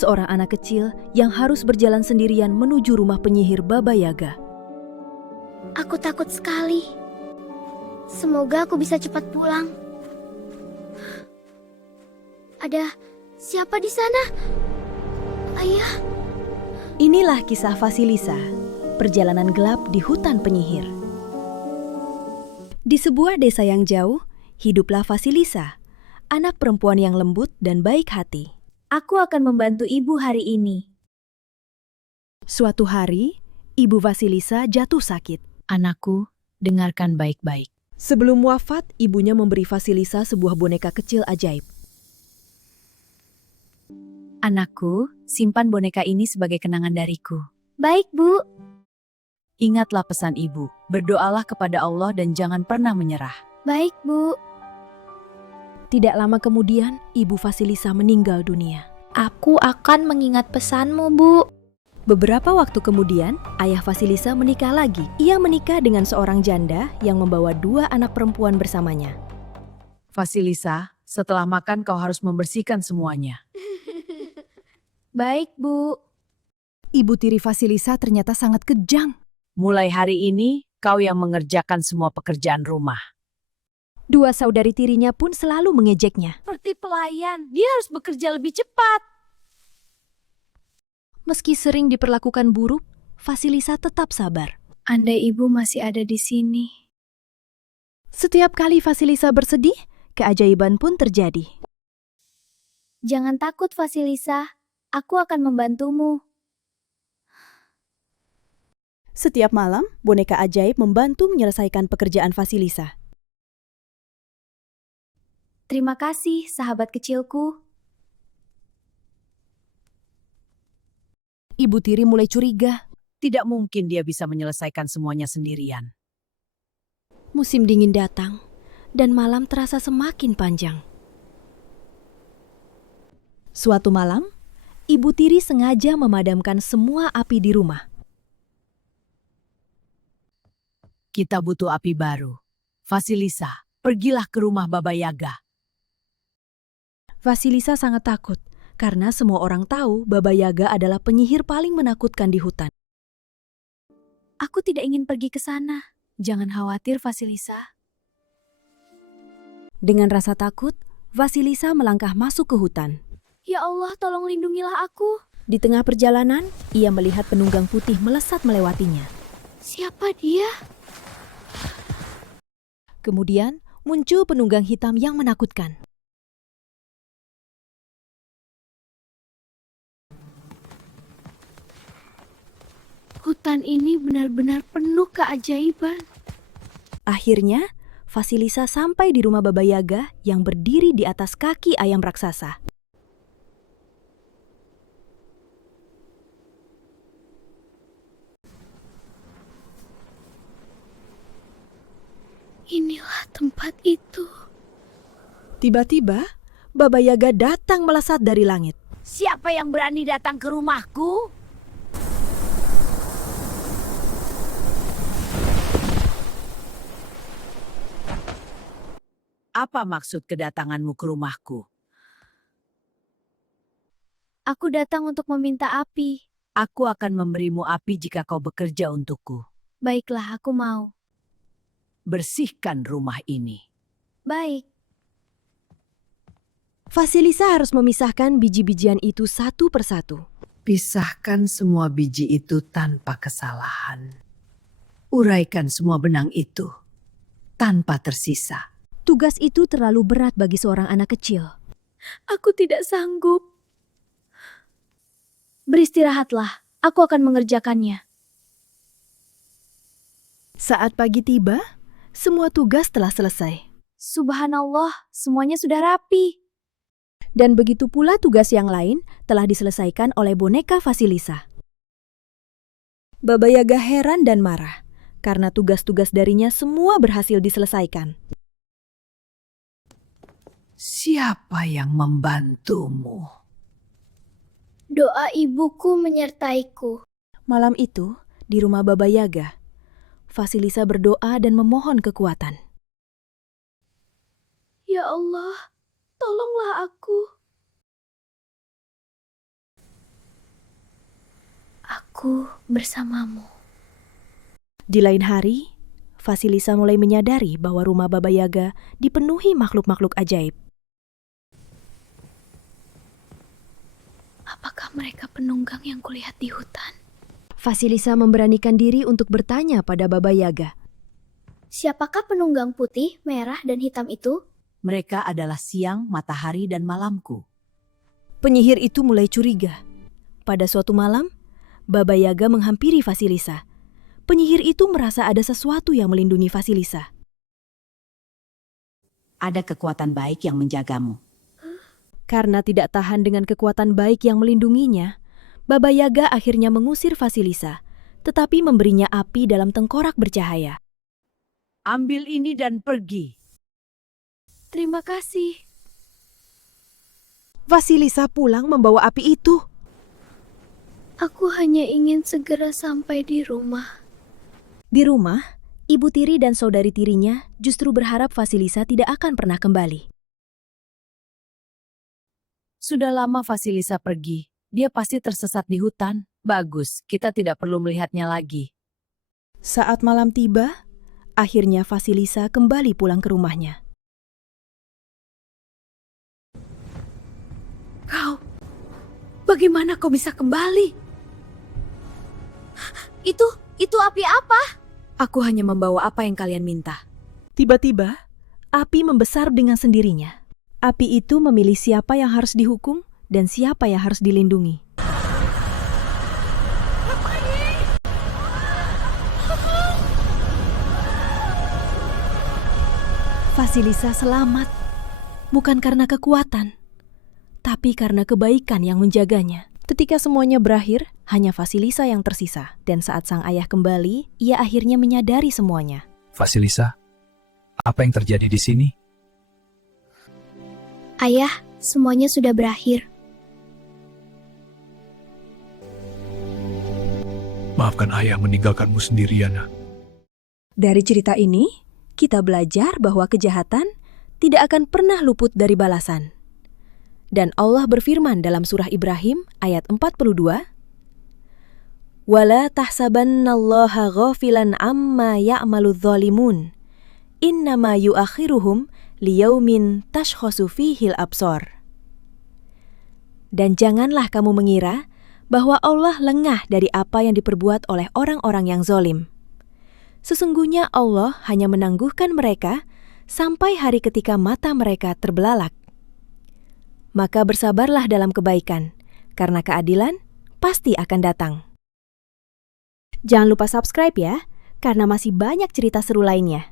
seorang anak kecil yang harus berjalan sendirian menuju rumah penyihir Baba Yaga. Aku takut sekali. Semoga aku bisa cepat pulang. Ada siapa di sana? Ayah. Inilah kisah Vasilisa, perjalanan gelap di hutan penyihir. Di sebuah desa yang jauh, hiduplah Vasilisa, anak perempuan yang lembut dan baik hati. Aku akan membantu ibu hari ini. Suatu hari, ibu Vasilisa jatuh sakit. Anakku, dengarkan baik-baik. Sebelum wafat, ibunya memberi Vasilisa sebuah boneka kecil ajaib. Anakku, simpan boneka ini sebagai kenangan dariku. Baik, Bu. Ingatlah pesan ibu, berdoalah kepada Allah dan jangan pernah menyerah. Baik, Bu. Tidak lama kemudian, ibu Vasilisa meninggal dunia. Aku akan mengingat pesanmu, Bu. Beberapa waktu kemudian, ayah Vasilisa menikah lagi. Ia menikah dengan seorang janda yang membawa 2 anak perempuan bersamanya. Vasilisa, setelah makan kau harus membersihkan semuanya. Baik, Bu. Ibu tiri Vasilisa ternyata sangat kejam. Mulai hari ini, kau yang mengerjakan semua pekerjaan rumah. 2 saudari tirinya pun selalu mengejeknya. Seperti pelayan, dia harus bekerja lebih cepat. Meski sering diperlakukan buruk, Vasilisa tetap sabar. Andai ibu masih ada di sini. Setiap kali Vasilisa bersedih, keajaiban pun terjadi. Jangan takut, Vasilisa. Aku akan membantumu. Setiap malam, boneka ajaib membantu menyelesaikan pekerjaan Vasilisa. Terima kasih, sahabat kecilku. Ibu tiri mulai curiga. Tidak mungkin dia bisa menyelesaikan semuanya sendirian. Musim dingin datang, dan malam terasa semakin panjang. Suatu malam, ibu tiri sengaja memadamkan semua api di rumah. Kita butuh api baru. Vasilisa, pergilah ke rumah Baba Yaga. Vasilisa sangat takut, karena semua orang tahu Baba Yaga adalah penyihir paling menakutkan di hutan. Aku tidak ingin pergi ke sana. Jangan khawatir, Vasilisa. Dengan rasa takut, Vasilisa melangkah masuk ke hutan. Ya Allah, tolong lindungilah aku. Di tengah perjalanan, ia melihat penunggang putih melesat melewatinya. Siapa dia? Kemudian, muncul penunggang hitam yang menakutkan. Hutan ini benar-benar penuh keajaiban. Akhirnya, Vasilisa sampai di rumah Baba Yaga yang berdiri di atas kaki ayam raksasa. Inilah tempat itu. Tiba-tiba, Baba Yaga datang melesat dari langit. Siapa yang berani datang ke rumahku? Apa maksud kedatanganmu ke rumahku? Aku datang untuk meminta api. Aku akan memberimu api jika kau bekerja untukku. Baiklah, aku mau. Bersihkan rumah ini. Baik. Vasilisa harus memisahkan biji-bijian itu satu persatu. Pisahkan semua biji itu tanpa kesalahan. Uraikan semua benang itu tanpa tersisa. Tugas itu terlalu berat bagi seorang anak kecil. Aku tidak sanggup. Beristirahatlah, aku akan mengerjakannya. Saat pagi tiba, semua tugas telah selesai. Subhanallah, semuanya sudah rapi. Dan begitu pula tugas yang lain telah diselesaikan oleh boneka Vasilisa. Baba Yaga heran dan marah, karena tugas-tugas darinya semua berhasil diselesaikan. Siapa yang membantumu? Doa ibuku menyertaiku. Malam itu, di rumah Baba Yaga, Vasilisa berdoa dan memohon kekuatan. Ya Allah, tolonglah aku. aku bersamamu. Di lain hari, Vasilisa mulai menyadari bahwa rumah Baba Yaga dipenuhi makhluk-makhluk ajaib. Apakah mereka penunggang yang kulihat di hutan? Vasilisa memberanikan diri untuk bertanya pada Baba Yaga. Siapakah penunggang putih, merah, dan hitam itu? Mereka adalah siang, matahari, dan malamku. Penyihir itu mulai curiga. Pada suatu malam, Baba Yaga menghampiri Vasilisa. Penyihir itu merasa ada sesuatu yang melindungi Vasilisa. Ada kekuatan baik yang menjagamu. Karena tidak tahan dengan kekuatan baik yang melindunginya, Baba Yaga akhirnya mengusir Vasilisa, tetapi memberinya api dalam tengkorak bercahaya. Ambil ini dan pergi. Terima kasih. Vasilisa pulang membawa api itu. Aku hanya ingin segera sampai di rumah. Di rumah, ibu tiri dan saudari tirinya justru berharap Vasilisa tidak akan pernah kembali. Sudah lama Vasilisa pergi. Dia pasti tersesat di hutan. Bagus, kita tidak perlu melihatnya lagi. Saat malam tiba, akhirnya Vasilisa kembali pulang ke rumahnya. Bagaimana kau bisa kembali? Itu api apa? Aku hanya membawa apa yang kalian minta. Tiba-tiba, api membesar dengan sendirinya. Api itu memilih siapa yang harus dihukum dan siapa yang harus dilindungi. Vasilisa selamat, bukan karena kekuatan, tapi karena kebaikan yang menjaganya. Ketika semuanya berakhir, hanya Vasilisa yang tersisa. Dan saat sang ayah kembali, ia akhirnya menyadari semuanya. Vasilisa, apa yang terjadi di sini? Ayah, semuanya sudah berakhir. Maafkan ayah meninggalkanmu sendirian. Dari cerita ini, kita belajar bahwa kejahatan tidak akan pernah luput dari balasan. Dan Allah berfirman dalam surah Ibrahim ayat 42, "Wala tahsabannallaha ghafilan amma ya'maludz zalimun. Innama yu'akhiruhum liyaumin tashkhasu fihil absar." Dan janganlah kamu mengira bahwa Allah lengah dari apa yang diperbuat oleh orang-orang yang zalim. Sesungguhnya Allah hanya menangguhkan mereka sampai hari ketika mata mereka terbelalak. Maka bersabarlah dalam kebaikan, karena keadilan pasti akan datang. Jangan lupa subscribe ya, karena masih banyak cerita seru lainnya.